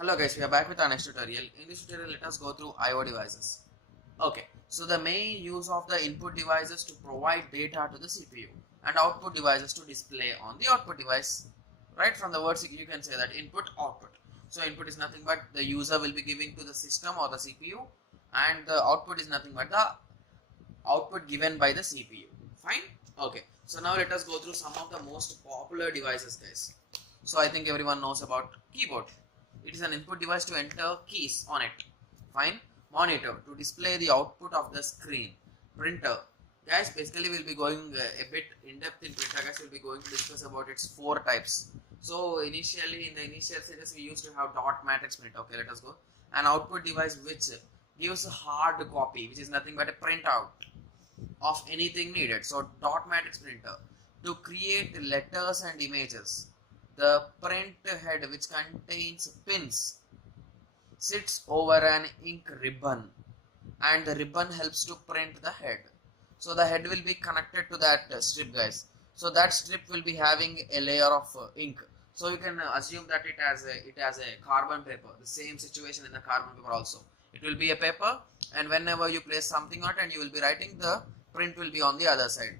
Hello guys, we are back with our next tutorial. In this tutorial, let us go through I/O devices. Okay, so the main use of the input devices to provide data to the CPU and output devices to display on the output device. Right from the words you can say that input output. So input is nothing but the user will be giving to the system or the CPU, and the output is nothing but the output given by the CPU. Fine? Okay, so now let us go through some of the most popular devices, guys. So I think everyone knows about keyboard. It is an input device to enter keys on it. Fine. Monitor to display the output of the screen. Printer. Guys, basically we'll be going a bit in depth in printer. Guys, we'll be going to discuss about its 4 types. So initially in the initial stages we used to have dot matrix printer. Okay, let us go. An output device which gives a hard copy, which is nothing but a printout of anything needed. So dot matrix printer to create letters and images. The print head, which contains pins, sits over an ink ribbon, and the ribbon helps to print the head. So the head will be connected to that strip, guys. So that strip will be having a layer of ink. So you can assume that it has a carbon paper. The same situation in the carbon paper also. It will be a paper, and whenever you place something on it and you will be writing, the print will be on the other side.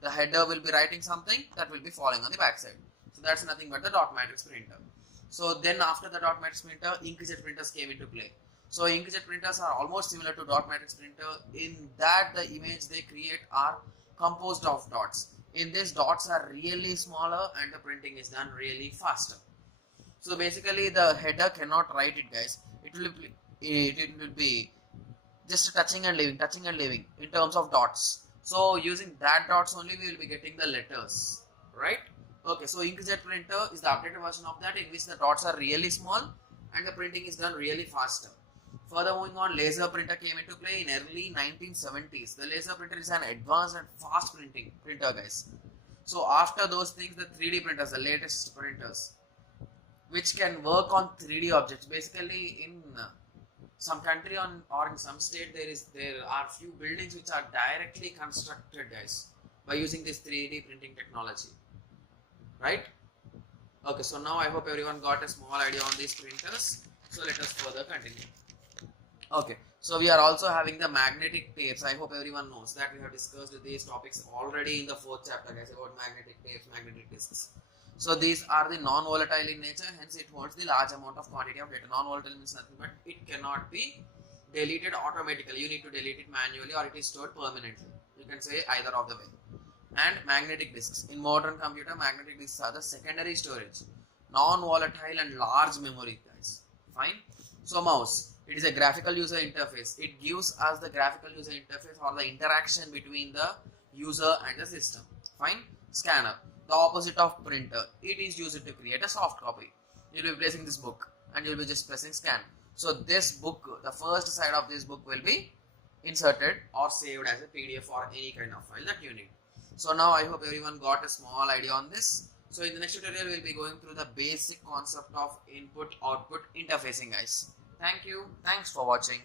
The header will be writing something that will be falling on the back side. So that's nothing but the dot matrix printer. So then after the dot matrix printer, inkjet printers came into play. So inkjet printers are almost similar to dot matrix printer in that the image they create are composed of dots. In this, dots are really smaller and the printing is done really faster. So basically the header cannot write it, guys. It will be just touching and leaving in terms of dots. So using that dots only we will be getting the letters, right? Okay, so inkjet printer is the updated version of that, in which the dots are really small and the printing is done really faster. Further moving on, laser printer came into play in early 1970s. The laser printer is an advanced and fast printer, guys. So after those things, the 3D printers, the latest printers, which can work on 3D objects. Basically, in some country or in some state, there are few buildings which are directly constructed, guys, by using this 3D printing technology. Right? Okay, so now I hope everyone got a small idea on these printers. So let us further continue. Okay, so we are also having the magnetic tapes. I hope everyone knows that we have discussed these topics already in the 4th chapter, guys, about magnetic tapes, magnetic discs. So these are the non-volatile in nature, hence it holds the large amount of quantity of data. Non-volatile means nothing but it cannot be deleted automatically. You need to delete it manually or it is stored permanently. You can say either of the way. And magnetic disks. In modern computer, magnetic disks are the secondary storage, non-volatile and large memory, guys. Fine. So mouse, it is a graphical user interface. It gives us the graphical user interface or the interaction between the user and the system. Fine. Scanner, the opposite of printer. It is used to create a soft copy. You will be placing this book and you will be just pressing scan. So this book, the first side of this book will be inserted or saved as a PDF or any kind of file that you need. So now I hope everyone got a small idea on this. So in the next tutorial we will be going through the basic concept of input output interfacing, guys. Thank you. Thanks for watching.